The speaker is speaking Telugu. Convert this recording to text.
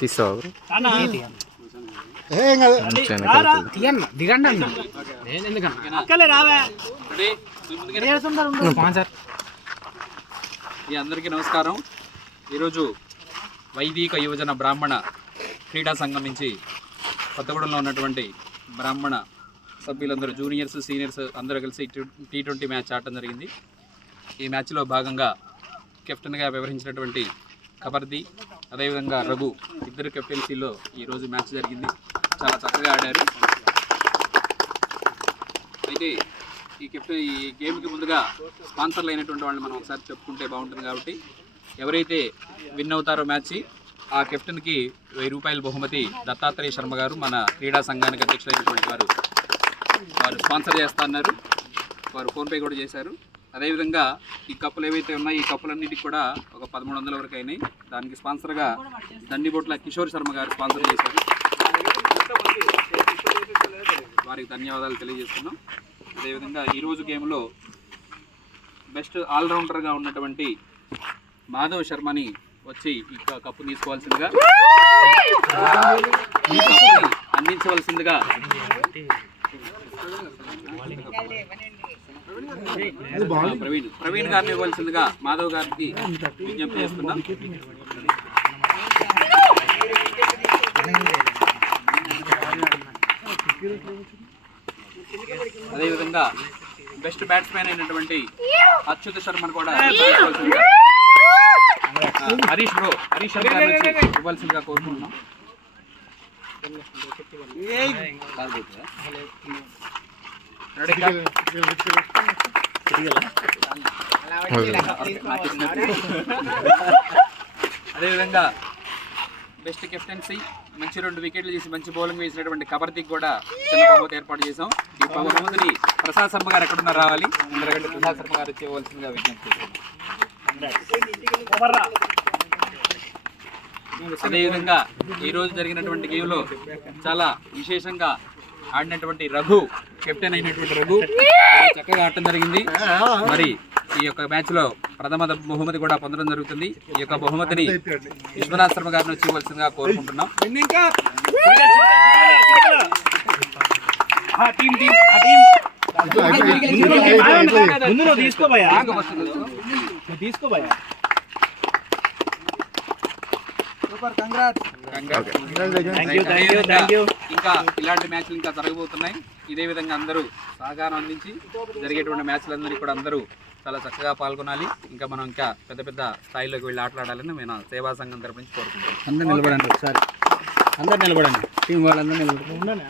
తీసుకో అందరికీ నమస్కారం. ఈరోజు వైదిక యువజన బ్రాహ్మణ క్రీడా సంఘం నుంచి కొత్తగూడెంలో ఉన్నటువంటి బ్రాహ్మణ సభ్యులందరూ జూనియర్స్ సీనియర్స్ అందరూ కలిసి T20 మ్యాచ్ ఆడటం జరిగింది. ఈ మ్యాచ్లో భాగంగా కెప్టెన్గా వ్యవహరించినటువంటి కబర్ది అదేవిధంగా రఘు ఇద్దరు కెప్టెన్సీలో ఈరోజు మ్యాచ్ జరిగింది. చాలా చక్కగా ఆడారు. అయితే ఈ గేమ్కి ముందుగా స్పాన్సర్లు అయినటువంటి వాళ్ళని మనం ఒకసారి చెప్పుకుంటే బాగుంటుంది. కాబట్టి ఎవరైతే విన్ అవుతారో మ్యాచ్ ఆ కెప్టెన్కి 1000 రూపాయల బహుమతి దత్తాత్రేయ శర్మ గారు మన క్రీడా సంఘానికి అధ్యక్షులైనటువంటి వారు స్పాన్సర్ చేస్తా అన్నారు. వారు ఫోన్పే కూడా చేశారు. అదేవిధంగా ఈ కప్పులు ఏవైతే ఉన్నాయో ఈ కప్పులన్నిటికి కూడా ఒక 1300 వరకు అయినాయి. దానికి స్పాన్సర్గా దండిబొట్ల కిషోర్ శర్మ గారు స్పాన్సర్ చేశారు. వారికి ధన్యవాదాలు తెలియజేస్తున్నాం. అదేవిధంగా ఈరోజు గేమ్లో బెస్ట్ ఆల్రౌండర్గా ఉన్నటువంటి మాధవ్ శర్మని వచ్చి ఈ కప్పు తీసుకోవాల్సిందిగా ఈ కప్పుని అందించవలసిందిగా ప్రవీణ్ గారిని ఇవ్వాల్సిందిగా మాధవ్ గారికి విజ్ఞప్తి చేస్తున్నాం. అదేవిధంగా బెస్ట్ బ్యాట్స్మెన్ అయినటువంటి అచ్యుత శర్మను కూడా హరీష్ శర్మ గారిని ఇవ్వాల్సిందిగా కోరుకుంటున్నాం. అదేవిధంగా బెస్ట్ కెప్టెన్సీ మంచి 2 వికెట్లు చేసి మంచి బౌలింగ్ వేసినటువంటి కబర్దీకి కూడా చిన్న బహుమతి ఏర్పాటు చేశాం. ఈ బహుమతిని ప్రసాద్ శర్మ గారు ఎక్కడున్నా రావాలి. ఎందుకంటే ప్రసాద్ శర్మ గారు చేయవలసిందిగా విజ్ఞప్తి చేశాం. అదేవిధంగా ఈరోజు జరిగినటువంటి గేమ్లో చాలా విశేషంగా ఆడినటువంటి రఘు కెప్టెన్ అయినటువంటి రఘు చక్కగా ఆడటం జరిగింది. మరి ఈ యొక్క మ్యాచ్లో ప్రథమ బహుమతి కూడా పొందడం జరుగుతుంది. ఈ యొక్క బహుమతిని విశ్వనాథ్ శర్మ గారిని వచ్చి ఇవ్వాల్సిందిగా కోరుకుంటున్నాం. ఇంకా ఇలాంటి మ్యాచ్లు ఇంకా జరగబోతున్నాయి. ఇదే విధంగా అందరూ సహకారం అందించి జరిగేటువంటి మ్యాచ్లందరికీ కూడా అందరూ చాలా చక్కగా పాల్గొనాలి. ఇంకా మనం ఇంకా పెద్ద పెద్ద స్థాయిలోకి వెళ్ళి ఆటలాడాలని నేను సేవా సంఘం తరపు నుంచి కోరుకుంటున్నాను. అందరూ నిలబడండి, ఒకసారి అందరు నిలబడండి, టీం వాళ్ళందరూ నిలబడండి.